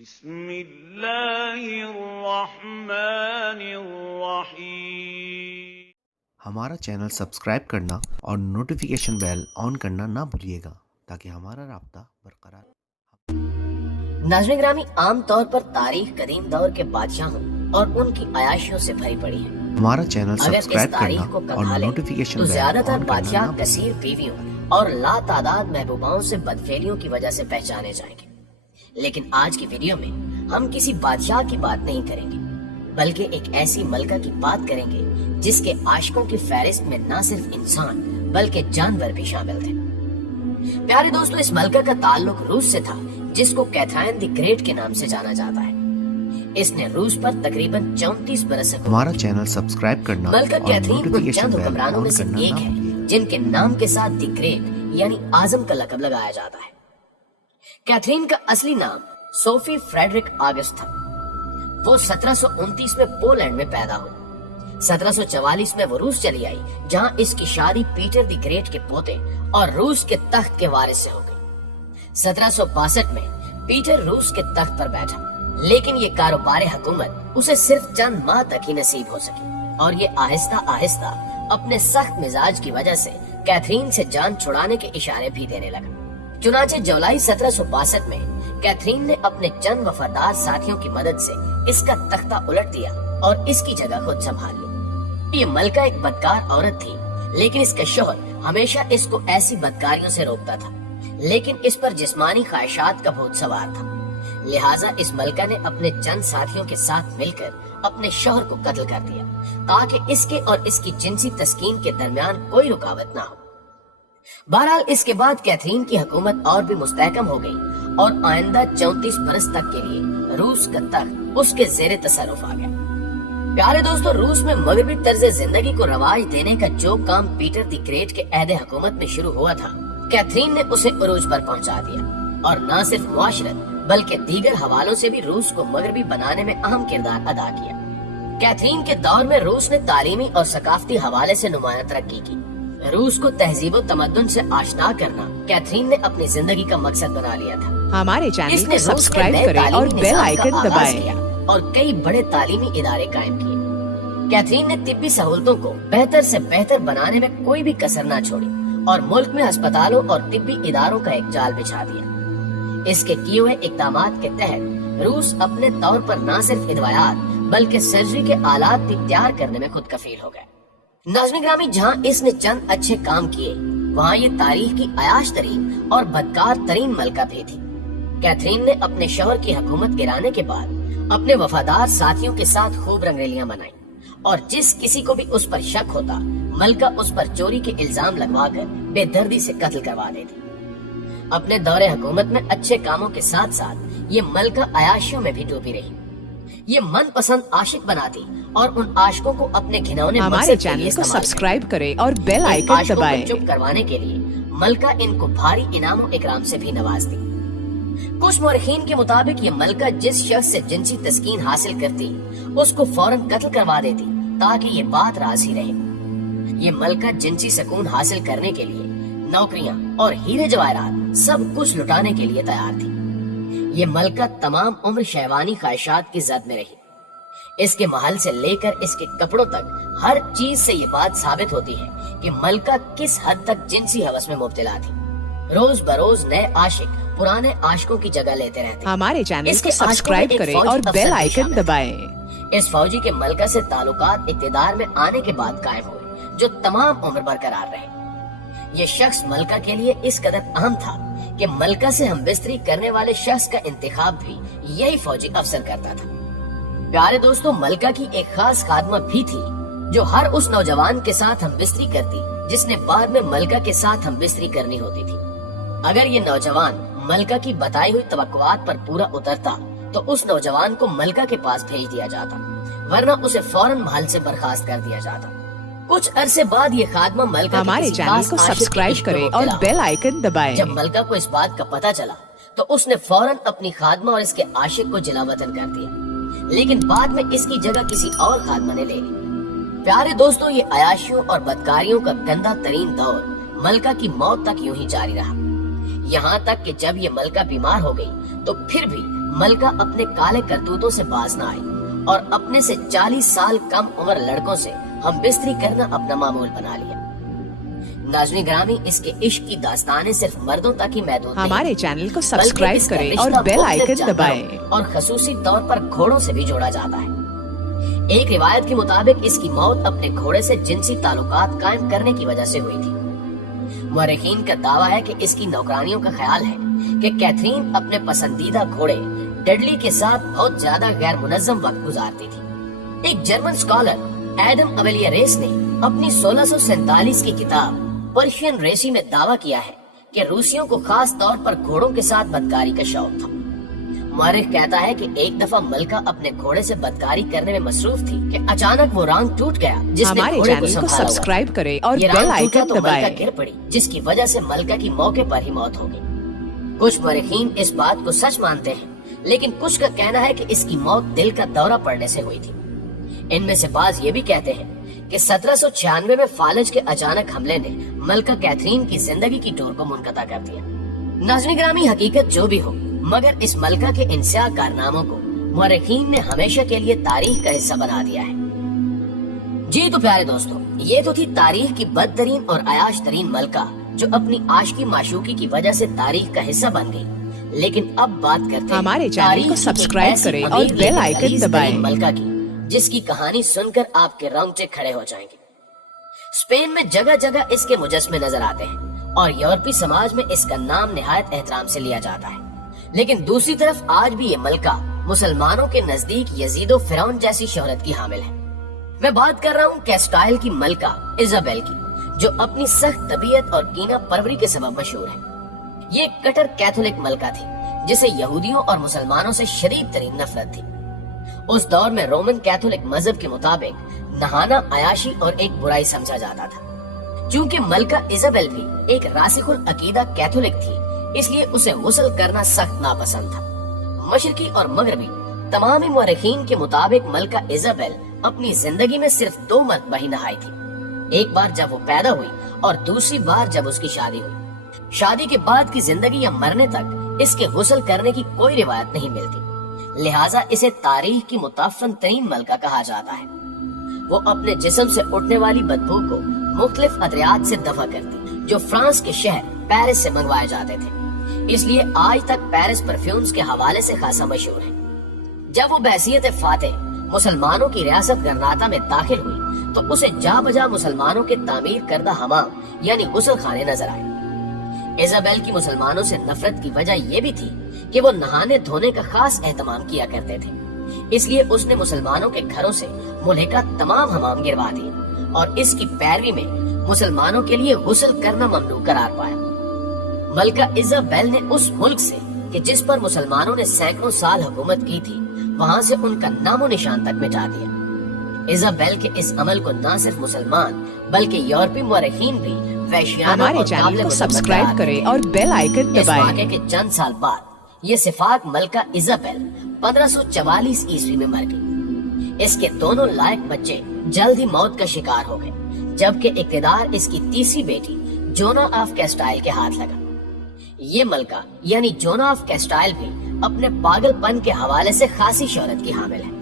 بسم اللہ الرحمن الرحیم۔ ہمارا چینل سبسکرائب کرنا اور نوٹیفیکیشن بیل آن کرنا نہ بھولیے گا تاکہ ہمارا رابطہ برقرار۔ ناظرین گرامی، عام طور پر تاریخ قدیم دور کے بادشاہوں اور ان کی عیاشیوں سے بھری پڑی ہے۔ ہمارا چینل اگر اس سبسکرائب تاریخ کرنا کو اور کھالیں نوٹیفیکیشن تو بیل زیادہ آن تر کرنا بادشاہ نہ کثیر بیویوں اور لا تعداد محبوباؤں سے بدفعلیوں کی وجہ سے پہچانے جائیں گے، لیکن آج کی ویڈیو میں ہم کسی بادشاہ کی بات نہیں کریں گے بلکہ ایک ایسی ملکہ کی بات کریں گے جس کے عاشقوں کی فہرست میں نہ صرف انسان بلکہ جانور بھی شامل تھے۔ پیارے دوستو، اس ملکہ کا تعلق روس سے تھا جس کو کیتھرائن دی گریٹ کے نام سے جانا جاتا ہے۔ اس نے روس پر تقریباً 34 برس حکومت کی۔ ہمارا چینل سبسکرائب کرنا ملکہ اور کیتھرین ان نوٹیفیکیشن چند بیل حکمرانوں آن میں سے کرنا ایک نہ ہے بھولیے۔ جن کے نام کے ساتھ دی گریٹ یعنی اعظم کا لقب لگایا جاتا ہے۔ کیتھرین کا اصلی نام سوفی فریڈرک آگسٹ تھا۔ وہ 1729 میں پولینڈ میں پیدا ہوئی۔ 1744 میں وہ روس چلی آئی جہاں اس کی شادی پیٹر دی گریٹ کے پوتے اور روس کے تخت کے وارث سے ہو گئی۔ 1762 میں پیٹر روس کے تخت پر بیٹھا، لیکن یہ کاروبار حکومت اسے صرف چند ماہ تک ہی نصیب ہو سکی اور یہ آہستہ آہستہ اپنے سخت مزاج کی وجہ سے کیتھرین سے جان چھڑانے کے اشارے بھی دینے لگا۔ چنانچہ جولائی 1762 میں کیتھرین نے اپنے چند وفادار ساتھیوں کی مدد سے اس کا تختہ الٹ دیا اور اس کی جگہ خود سنبھال لی۔ یہ ملکہ ایک بدکار عورت تھی، لیکن اس کا شوہر ہمیشہ اس کو ایسی بدکاریوں سے روکتا تھا، لیکن اس پر جسمانی خواہشات کا بھوت سوار تھا۔ لہٰذا اس ملکہ نے اپنے چند ساتھیوں کے ساتھ مل کر اپنے شوہر کو قتل کر دیا تاکہ اس کے اور اس کی جنسی تسکین کے درمیان کوئی رکاوٹ نہ ہو۔ بہرحال اس کے بعد کیتھرین کی حکومت اور بھی مستحکم ہو گئی اور آئندہ 34 برس تک کے لیے روس کا تخت اس کے زیر تصرف آ گیا۔ پیارے دوستو، روس میں مغربی طرز زندگی کو رواج دینے کا جو کام پیٹر دی گریٹ کے عہد حکومت میں شروع ہوا تھا، کیتھرین نے اسے عروج پر پہنچا دیا اور نہ صرف معاشرت بلکہ دیگر حوالوں سے بھی روس کو مغربی بنانے میں اہم کردار ادا کیا۔ کیتھرین کے دور میں روس نے تعلیمی اور ثقافتی حوالے سے نمایاں ترقی کی۔ روس کو تہذیب و تمدن سے آشنا کرنا کیتھرین نے اپنی زندگی کا مقصد بنا لیا تھا۔ ہمارے اس چینل نے کو روس میں سبسکرائب نئے کریں اور تعلیمی بیل نظام کا آئیکن آغاز دبائیں۔ کیا اور کئی بڑے تعلیمی ادارے قائم کیے۔ کیتھرین نے طبی سہولتوں کو بہتر سے بہتر بنانے میں کوئی بھی کسر نہ چھوڑی اور ملک میں ہسپتالوں اور طبی اداروں کا ایک جال بچھا دیا۔ اس کے کیے ہوئے اقدامات کے تحت روس اپنے طور پر نہ صرف ادویات بلکہ سرجری کے آلات بھی تیار کرنے میں خود کفیل ہو گئے۔ ناظرین گرامی، جہاں اس نے چند اچھے کام کیے وہاں یہ تاریخ کی عیاش ترین اور بدکار ترین ملکہ بھی تھی۔ کیتھرین نے اپنے شوہر کی حکومت گرانے کے بعد اپنے وفادار ساتھیوں کے ساتھ خوب رنگریلیاں منائیں اور جس کسی کو بھی اس پر شک ہوتا ملکہ اس پر چوری کے الزام لگوا کر بے دردی سے قتل کروا دیتی۔ اپنے دور حکومت میں اچھے کاموں کے ساتھ ساتھ یہ ملکہ عیاشیوں میں بھی ڈوبی رہی۔ یہ من پسند عاشق بناتی اور ان عاشقوں کو اپنے گھنونے ہمارے مقصد کے لیے چینل کو استعمال سبسکرائب کریں اور بیل ان آئیکن عاشقوں کو دبائیں۔ چپ کروانے کے لیے ملکہ ان کو بھاری انعام و اکرام سے بھی نوازتی۔ کچھ مورخین کے مطابق یہ ملکہ جس شخص سے جنسی تسکین حاصل کرتی اس کو فوراً قتل کروا دیتی تاکہ یہ بات راز ہی رہے۔ یہ ملکہ جنسی سکون حاصل کرنے کے لیے نوکریاں اور ہیرے جواہرات سب کچھ لٹانے کے لیے تیار تھی۔ یہ ملکہ تمام عمر شہوانی خواہشات کی زد میں رہی۔ اس کے محل سے لے کر اس کے کپڑوں تک ہر چیز سے یہ بات ثابت ہوتی ہے کہ ملکہ کس حد تک جنسی ہوس میں مبتلا تھی۔ روز بروز نئے عاشق پرانے عاشقوں کی جگہ لیتے رہتے۔ ہمارے چینل اس کو کے عاشقوں میں سبسکرائب ایک کریں فوجی اور افسر بیل بھی آئیکن شامل ہے۔ دبائیں۔ اس فوجی کے ملکہ سے تعلقات اقتدار میں آنے کے بعد قائم ہوئے جو تمام عمر برقرار رہے۔ یہ شخص ملکہ کے لیے اس قدر اہم تھا کہ ملکہ سے ہم بستری کرنے والے شخص کا انتخاب بھی یہی فوجی افسر کرتا تھا۔ پیارے دوستو، ملکہ کی ایک خاص خادمہ بھی تھی جو ہر اس نوجوان کے ساتھ ہم بستری کرتی جس نے بعد میں ملکہ کے ساتھ ہم بستری کرنی ہوتی تھی۔ اگر یہ نوجوان ملکہ کی بتائی ہوئی توقعات پر پورا اترتا تو اس نوجوان کو ملکہ کے پاس بھیج دیا جاتا، ورنہ اسے فوراً محل سے برخاست کر دیا جاتا۔ کچھ عرصے بعد یہ خادمہ ملکہ کے ہمارے کسی چینل خاص کو عاشق کے سبسکرائب عشق میں کریں اور مبتلا بیل ہوا۔ آئیکن دبائیں۔ جب ملکہ کو اس بات کا پتہ چلا تو اس نے فوراً اپنی خادمہ اور اس کے عاشق کو جلا وطن کر دیا، لیکن بعد میں اس کی جگہ کسی اور خادمہ نے لے لی۔ پیارے دوستو، یہ عیاشیوں اور بدکاریوں کا گندا ترین دور ملکہ کی موت تک یوں ہی جاری رہا، یہاں تک کہ جب یہ ملکہ بیمار ہو گئی تو پھر بھی ملکہ اپنے کالے کرتوتوں سے باز نہ آئی اور اپنے سے 40 سال کم عمر لڑکوں سے ہم بستری کرنا اپنا معمول بنا لیا۔ ناظرین گرامی، اس کے عشق کی داستانیں صرف مردوں تک ہی محدود نہیں، ہمارے چینل کو سبسکرائب کریں اور بیل آئیکن دبائیں اور خصوصی طور پر گھوڑوں سے بھی جوڑا جاتا ہے۔ ایک روایت کے مطابق اس کی موت اپنے گھوڑے سے جنسی تعلقات قائم کرنے کی وجہ سے ہوئی تھی۔ مورخین کا دعویٰ ہے کہ اس کی نوکرانیوں کا خیال ہے کہ کیتھرین اپنے پسندیدہ گھوڑے ڈڈلی کے ساتھ بہت زیادہ غیر منظم وقت گزارتی تھی۔ ایک جرمن اسکالر ایڈم اویلیریس نے اپنی 1647 کی کتاب پرشین ریسی میں دعویٰ کیا ہے کہ روسیوں کو خاص طور پر گھوڑوں کے ساتھ بدکاری کا شوق تھا۔ مورخ کہتا ہے کہ ایک دفعہ ملکہ اپنے گھوڑے سے بدکاری کرنے میں مصروف تھی کہ اچانک وہ رانگ ٹوٹ گیا جس نے ہمارے گھوڑے کو چینل کو سنبھالا ہوا سبسکرائب کریں اور یہ بیل رانگ ٹوٹا آئیکن تو ملکہ دبائیں۔ گر پڑی جس کی وجہ سے ملکہ کی موقع پر ہی موت ہو گئی۔ کچھ مورخین اس بات کو سچ مانتے ہیں، لیکن کچھ کا کہنا ہے کہ اس کی موت دل کا دورہ پڑنے سے ہوئی تھی۔ ان میں سے بعض یہ بھی کہتے ہیں کہ 1796 میں فالج کے اچانک حملے نے ملکہ کیتھرین کی زندگی کی ڈور کو منقطع کر دیا۔ ناظرین گرامی، حقیقت جو بھی ہو، مگر اس ملکہ کے انسیاء کارناموں کو مورخین نے ہمیشہ کے لیے تاریخ کا حصہ بنا دیا ہے۔ جی تو پیارے دوستو، یہ تو تھی تاریخ کی بدترین اور عیاش ترین ملکہ جو اپنی عاشقی معشوقی کی وجہ سے تاریخ کا حصہ بن گئی۔ لیکن اب بات کرتے ہیں ہمارے چینل تاریخ کو کی سبسکرائب ایسی کریں اور امیر بیل لیکن آئیکن غلیظ ترین دبائیں۔ ملکہ کی جس کی کہانی سن کر آپ کے رونگٹے کھڑے ہو جائیں گے۔ اسپین میں جگہ جگہ اس کے مجسمے نظر آتے ہیں اور یورپی سماج میں اس کا نام نہایت احترام سے لیا جاتا ہے، لیکن دوسری طرف آج بھی یہ ملکہ مسلمانوں کے نزدیک یزید و فرعون جیسی شہرت کی حامل ہے۔ میں بات کر رہا ہوں کیسٹائل کی ملکہ ایزابیل کی، جو اپنی سخت طبیعت اور کینہ پروری کے سبب مشہور ہے۔ یہ ایک کٹر کیتھولک ملکہ تھی جسے یہودیوں اور مسلمانوں سے شدید ترین نفرت تھی۔ اس دور میں رومن کیتھولک مذہب کے مطابق نہانا عیاشی اور ایک برائی سمجھا جاتا تھا۔ چونکہ ملکہ ایزابیل بھی ایک راسخ العقیدہ کیتھولک تھی، اس لیے اسے غسل کرنا سخت ناپسند تھا۔ مشرقی اور مغربی تمام مورخین کے مطابق ملکہ ایزابیل اپنی زندگی میں صرف 2 مرتبہ ہی نہائی تھی، ایک بار جب وہ پیدا ہوئی اور دوسری بار جب اس کی شادی ہوئی۔ شادی کے بعد کی زندگی یا مرنے تک اس کے غسل کرنے کی کوئی روایت نہیں ملتی، لہٰذا اسے تاریخ کی متعفن ترین ملکہ کہا جاتا ہے۔ وہ اپنے جسم سے اٹھنے والی بدبو کو مختلف ادویات سے دفع کرتی جو فرانس کے شہر پیرس سے منگوائے جاتے تھے، اس لیے آج تک پیرس پرفیومز کے حوالے سے خاصا مشہور ہے۔ جب وہ بحیثیت فاتح مسلمانوں کی ریاست گرناطہ میں داخل ہوئی تو اسے جا بجا مسلمانوں کے تعمیر کردہ حمام یعنی غسل خانے نظر آئے۔ ایزابیل کی مسلمانوں سے نفرت کی وجہ یہ بھی تھی کہ وہ نہانے دھونے کا خاص اہتمام کیا کرتے تھے، اس لیے اس نے مسلمانوں کے گھروں سے ملحقہ تمام حمام گروا دیے اور اس کی پیروی میں مسلمانوں کے لیے غسل کرنا ممنوع قرار پایا۔ ملکہ ایزابیل نے اس ملک سے کہ جس پر مسلمانوں نے سینکڑوں سال حکومت کی تھی، وہاں سے ان کا نام و نشان تک مٹا دیا۔ ایزابیل کے اس عمل کو نہ صرف مسلمان بلکہ یورپی مورخین بھی وحشیانہ ہمارے اور چینل قابل کو مذمت سبسکرائب قرار کریں اور بیل آئیکن اس دبائیں۔ واقعے کے چند سال بعد یہ سفاک ملکہ ایزابیل 1544 عیسوی میں مر گئی۔ اس کے دونوں لائق بچے جلد ہی موت کا شکار ہو گئے، جبکہ اقتدار اس کی تیسری بیٹی جونا آف کیسٹائل کے ہاتھ لگا۔ یہ ملکہ یعنی جونا آف کیسٹائل بھی اپنے پاگل پن کے حوالے سے خاصی شہرت کی حامل ہے۔